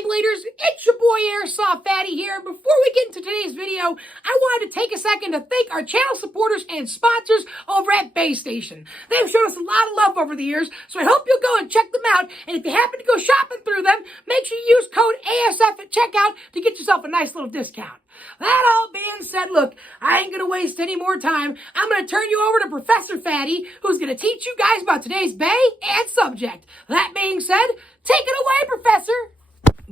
Beybladers? It's your boy Airsoftfatty here. And before we get into today's video, I wanted to take a second to thank our channel supporters and sponsors over at Bay Station. They've shown us a lot of love over the years, so I hope you'll go and check them out. And if you happen to go shopping through them, make sure you use code ASF at checkout to get yourself a nice little discount. That all being said, look, I ain't going to waste any more time. I'm going to turn you over to Professor Fatty, who's going to teach you guys about today's bay and subject. That being said, take it away, Professor.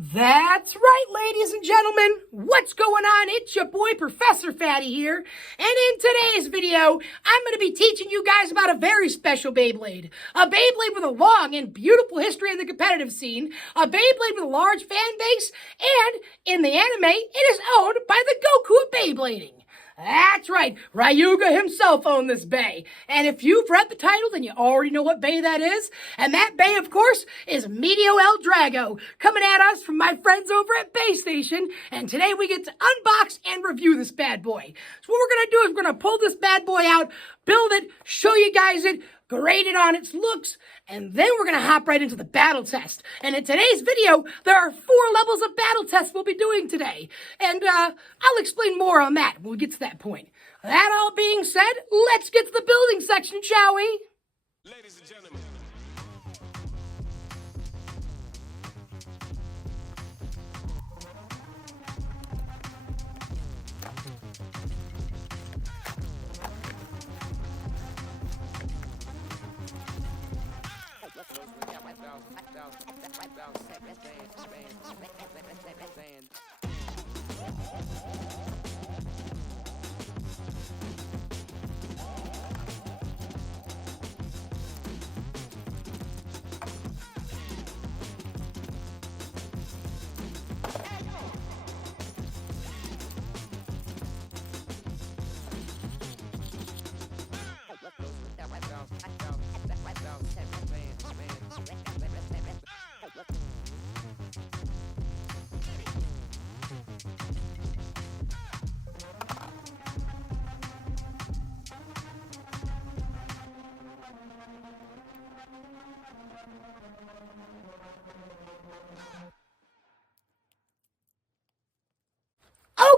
That's right, ladies and gentlemen. What's going on? It's your boy, Professor Fatty here. And in today's video, I'm going to be teaching you guys about a very special Beyblade. A Beyblade with a long and beautiful history in the competitive scene. A Beyblade with a large fan base. And in the anime, it is owned by the Goku of Beyblading. That's right, Ryuga himself owned this bay. And if you've read the title, then you already know what bay that is. And that bay, of course, is Meteo Drago, coming at us from my friends over at Bay Station. And today we get to unbox and review this bad boy. So what we're going to do is we're going to pull this bad boy out, build it, show you guys it, grade it on its looks, and then we're going to hop right into the battle test. And in today's video, there are 4 levels of battle tests we'll be doing today. And I'll explain more on that when we get to that point. That all being said, let's get to the building section, shall we? Ladies and gentlemen.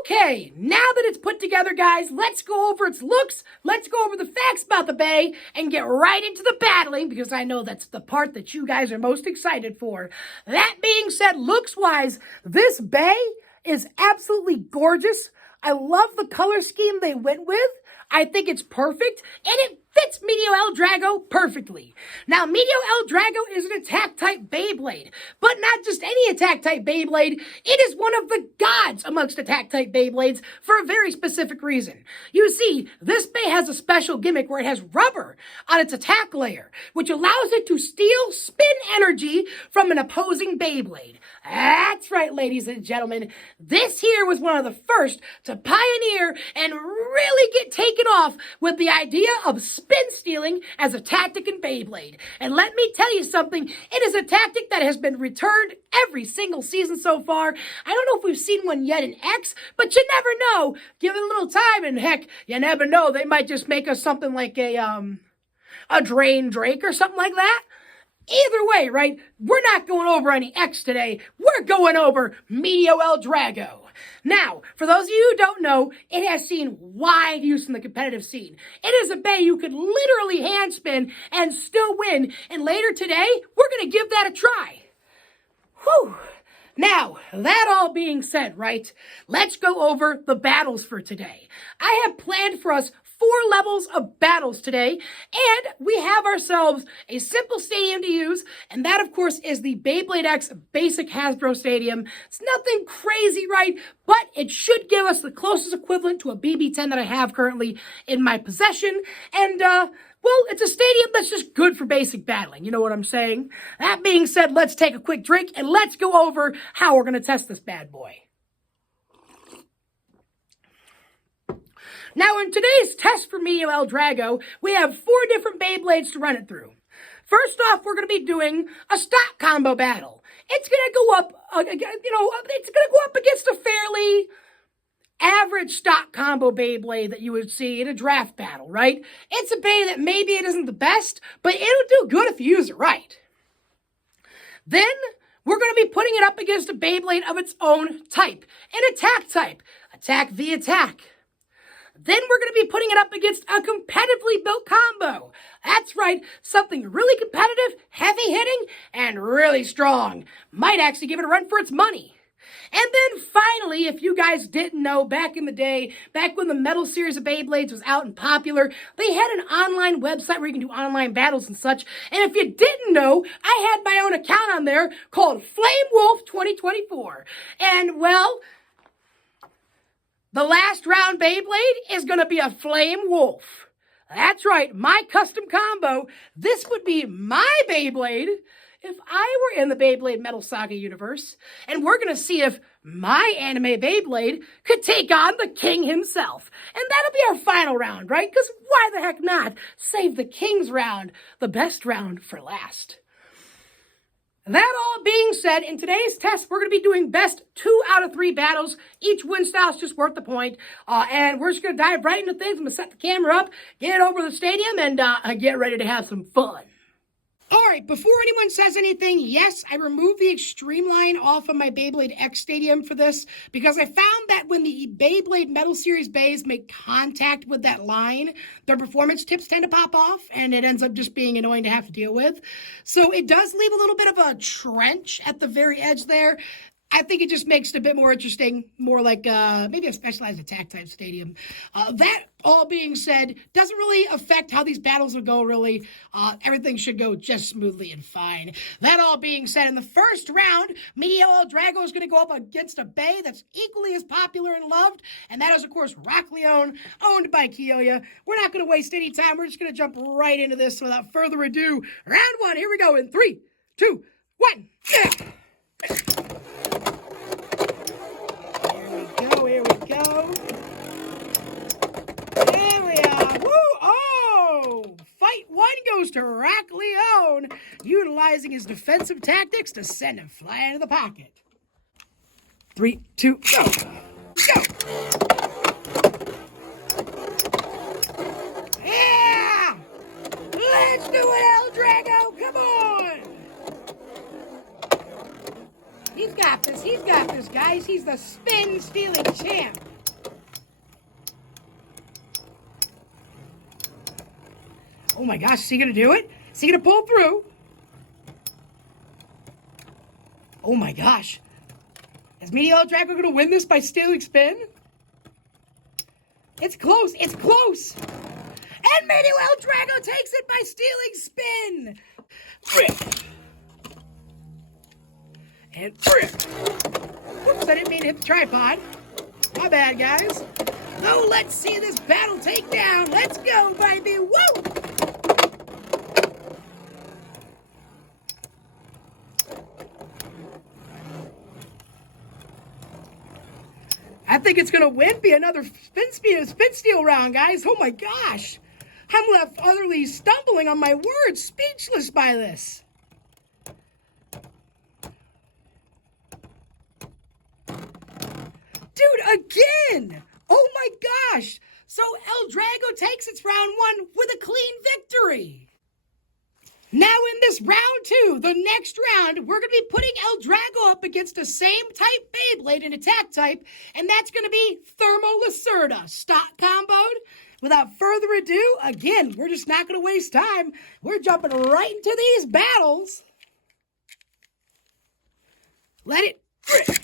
Okay, now that it's put together, guys, let's go over its looks, let's go over the facts about the bay, and get right into the battling, because I know that's the part that you guys are most excited for. That being said, looks-wise, this bay is absolutely gorgeous. I love the color scheme they went with. I think it's perfect, and it fits Meteo Drago perfectly. Now, Meteo Drago is an attack-type Beyblade, but not just any attack-type Beyblade. It is one of the gods amongst attack-type Beyblades for a very specific reason. You see, this bay has a special gimmick where it has rubber on its attack layer, which allows it to steal spin energy from an opposing Beyblade. That's right, ladies and gentlemen. This here was one of the first to pioneer and really get taken off with the idea of spin stealing as a tactic in Beyblade. And let me tell you something, it is a tactic that has been returned every single season so far. I don't know if we've seen one yet in X, but you never know. Give it a little time, and heck, you never know. They might just make us something like a Drain Drake or something like that. Either way, right, we're not going over any X today. We're going over Meteo Drago. Now, for those of you who don't know, it has seen wide use in the competitive scene. It is a bay you could literally hand spin and still win. And later today, we're going to give that a try. Whew. Now, that all being said, right, let's go over the battles for today. I have planned for us 4 levels of battles today, and we have ourselves a simple stadium to use, and that, of course, is the Beyblade X Basic Hasbro Stadium. It's nothing crazy, right, but it should give us the closest equivalent to a BB-10 that I have currently in my possession, and, well, it's a stadium that's just good for basic battling, you know what I'm saying? That being said, let's take a quick drink, and let's go over how we're going to test this bad boy. Now, in today's test for Meteo Drago, we have 4 different Beyblades to run it through. First off, we're going to be doing a stock combo battle. It's going to go up, it's going to go up against a fairly average stock combo Beyblade that you would see in a draft battle, right? It's a bay that maybe it isn't the best, but it'll do good if you use it right. Then we're going to to be putting it up against a Beyblade of its own type, an attack type, attack v attack. Then we're going to be putting it up against a competitively built combo. That's right, something really competitive, heavy-hitting, and really strong. Might actually give it a run for its money. And then finally, if you guys didn't know, back in the day, back when the metal series of Beyblades was out and popular, they had an online website where you can do online battles and such. And if you didn't know, I had my own account on there called Flame Wolf 2024. And well, the last round Beyblade is going to be a Flame Wolf. That's right, my custom combo. This would be my Beyblade if I were in the Beyblade Metal Saga universe. And we're going to see if my anime Beyblade could take on the king himself. And that'll be our final round, right? Because why the heck not? Save the king's round, the best round, for last. That all being said, in today's test, we're going to be doing best 2 out of 3 battles. Each win style is just worth the point. And we're just going to dive right into things. I'm going to set the camera up, get it over the stadium, and get ready to have some fun. All right, before anyone says anything, yes, I removed the extreme line off of my Beyblade X Stadium for this because I found that when the Beyblade Metal Series bays make contact with that line, their performance tips tend to pop off, and it ends up just being annoying to have to deal with. So it does leave a little bit of a trench at the very edge there. I think it just makes it a bit more interesting, more like maybe a specialized attack type stadium. That all being said, doesn't really affect how these battles will go, really. Everything should go just smoothly and fine. That all being said, in the first round, Meteo Drago is going to go up against a bay that's equally as popular and loved, and that is, of course, Rock Leone, owned by Kiyoya. We're not going to waste any time. We're just going to jump right into this without further ado. Round 1, here we go in 3, 2, 1, yeah! Here we go. There we are. Woo! Oh! Fight 1 goes to Rock Leone, utilizing his defensive tactics to send him flying into the pocket. 3, 2, go! Go! Yeah! Let's do it, El Drago! Come on! He's got this, guys. He's the spin-stealing champ. Oh my gosh, is he gonna do it? Is he gonna pull through? Oh my gosh. Is Meteo Drago gonna win this by stealing spin? It's close, it's close! And Meteo Drago takes it by stealing spin! And whoops, I didn't mean to hit the tripod. My bad, guys. Oh, let's see this battle take down. Let's go, baby. Woo! I think it's going to win, be another spin steal round, guys. Oh, my gosh. I'm left utterly stumbling on my words, speechless by this. Dude, again! Oh my gosh! So El Drago takes its round 1 with a clean victory. Now in this round 2, the next round, we're going to be putting El Drago up against the same type Beyblade, an attack type, and that's going to be Thermo Lacerta, stock comboed. Without further ado, again, we're just not going to waste time. We're jumping right into these battles. Let it rip.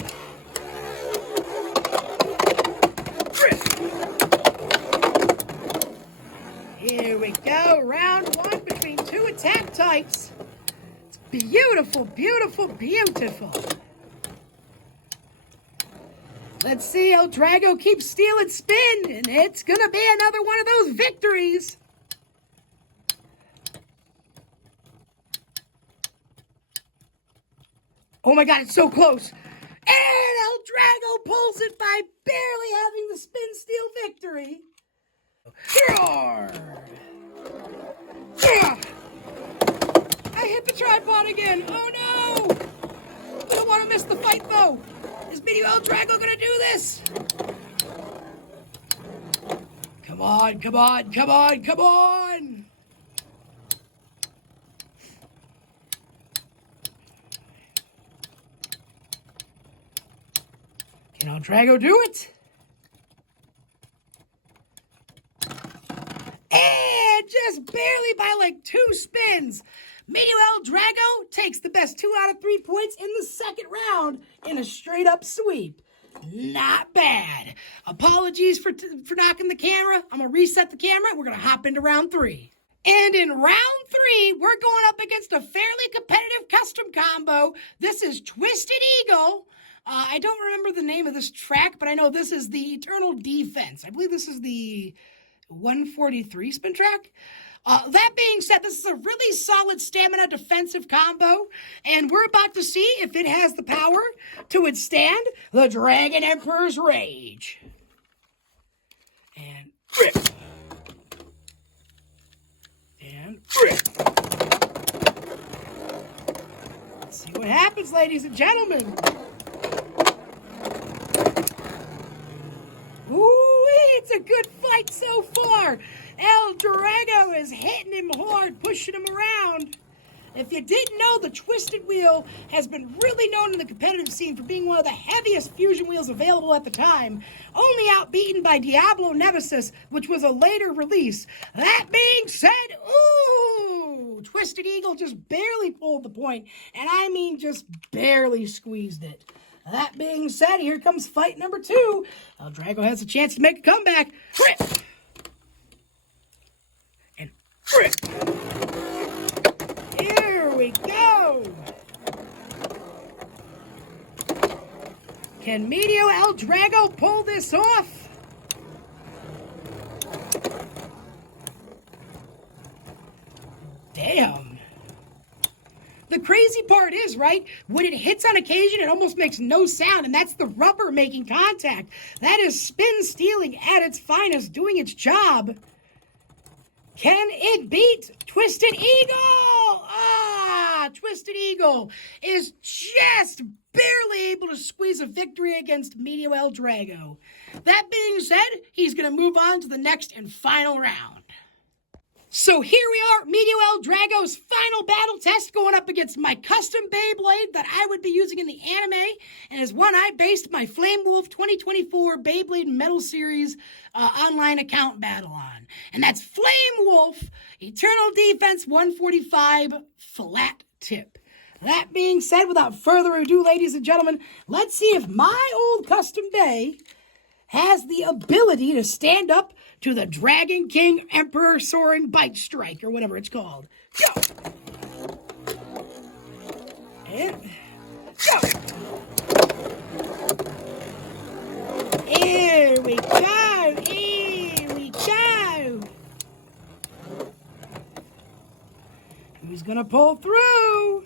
Here we go, round 1 between 2 attack types. It's beautiful, beautiful, beautiful. Let's see, El Drago keeps stealing spin, and it's gonna be another one of those victories. Oh my God, it's so close. And El Drago pulls it by barely having the spin steal victory. I hit the tripod again. Oh no! We don't want to miss the fight though. Is El Drago gonna do this? Come on, come on, come on, come on! And I'll Drago do it. And just barely by like 2 spins, Meteo Drago takes the best 2 out of 3 points in the second round in a straight up sweep. Not bad. Apologies for knocking the camera. I'm going to reset the camera. We're going to hop into round 3. And in round 3, we're going up against a fairly competitive custom combo. This is Twisted Eagle. I don't remember the name of this track, but I know this is the Eternal Defense. I believe this is the 143 spin track. That being said, this is a really solid stamina defensive combo, and we're about to see if it has the power to withstand the Dragon Emperor's rage. And rip. And rip. Let's see what happens, ladies and gentlemen. Ooh, it's a good fight so far. El Drago is hitting him hard, pushing him around. If you didn't know, the Twisted Wheel has been really known in the competitive scene for being one of the heaviest fusion wheels available at the time, only outbeaten by Diablo Nemesis, which was a later release. That being said, ooh, Twisted Eagle just barely pulled the point, and I mean just barely squeezed it. That being said, here comes fight number 2. El Drago has a chance to make a comeback. Rip! And rip! Here we go! Can Meteo El Drago pull this off? Damn. The crazy part is, right, when it hits on occasion, it almost makes no sound, and that's the rubber making contact. That is spin stealing at its finest, doing its job. Can it beat Twisted Eagle? Twisted Eagle is just barely able to squeeze a victory against Meteo El Drago. That being said, he's going to move on to the next and final round. So here we are, Meteo El Drago's final battle test going up against my custom Beyblade that I would be using in the anime, and is one I based my Flame Wolf 2024 Beyblade Metal Series online account battle on. And that's Flame Wolf Eternal Defense 145 Flat Tip. That being said, without further ado, ladies and gentlemen, let's see if my old custom Bay has the ability to stand up to the Dragon King Emperor Soaring Bite Strike, or whatever it's called. Go! And go! Here we go! Here we go! Who's gonna pull through?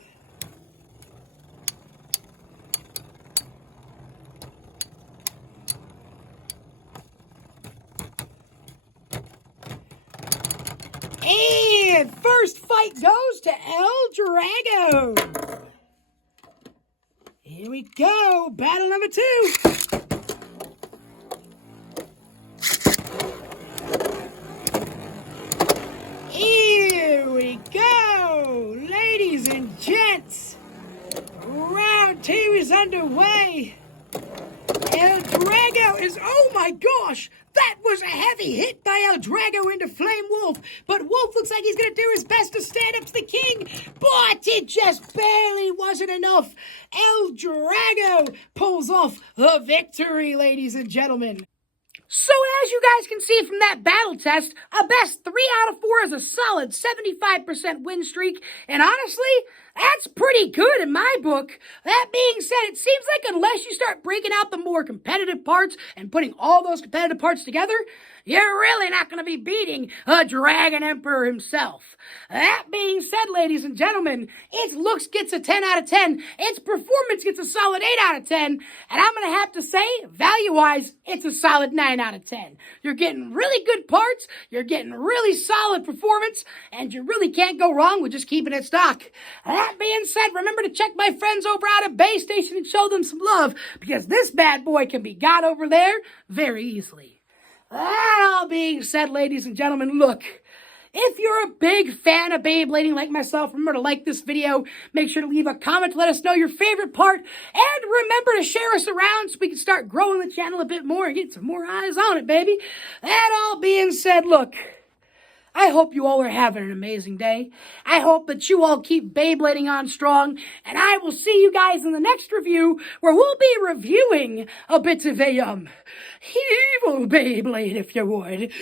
And first fight goes to El Drago. Here we go. Battle number 2. Here we go. Ladies and gents, round 2 is underway. El Drago is, oh my gosh, that was a heavy hit by El Drago into Flame Wolf, but Wolf looks like he's going to do his best to stand up to the king, but it just barely wasn't enough. El Drago pulls off the victory, ladies and gentlemen. So as you guys can see from that battle test, a best 3 out of 4 is a solid 75% win streak, and honestly, that's pretty good in my book. That being said, it seems like unless you start breaking out the more competitive parts and putting all those competitive parts together, you're really not going to be beating a Dragon Emperor himself. That being said, ladies and gentlemen, its looks gets a 10 out of 10, its performance gets a solid 8 out of 10, and I'm going to have to say, value-wise, it's a solid 9 out of 10. You're getting really good parts, you're getting really solid performance, and you really can't go wrong with just keeping it stock. That being said, remember to check my friends over out at Bay Station and show them some love, because this bad boy can be got over there very easily. That all being said, ladies and gentlemen, look, If you're a big fan of Beyblading like myself, remember to like this video. Make sure to leave a comment to let us know your favorite part. And remember to share us around so we can start growing the channel a bit more and get some more eyes on it, baby. That all being said, look, I hope you all are having an amazing day. I hope that you all keep Beyblading on strong. And I will see you guys in the next review where we'll be reviewing a bit of a, evil Beyblade, if you would.